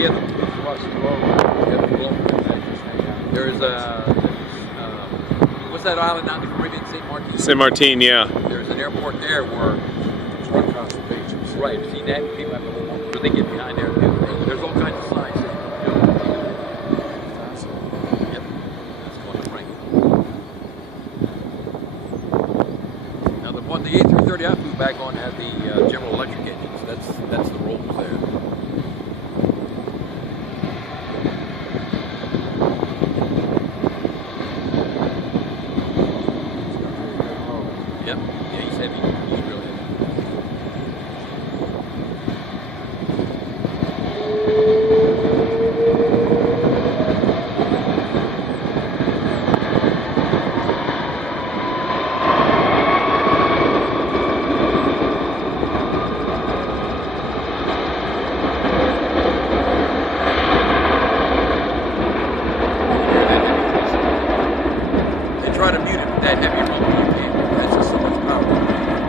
Yeah, there's what's that island out in the Caribbean? St. Martin. St. Martin, yeah. There's an airport there where One across the beach. right. See that people have to hold on, but they get behind there. There's all kinds of signs. Yep, that's going to Frank. Now the A330 I flew back on had the General Electric engines. That's the rolls there. Yep. Yeah, he's heavy. He's real heavy. They try to mute it with that heavy rumble. That's just so much power.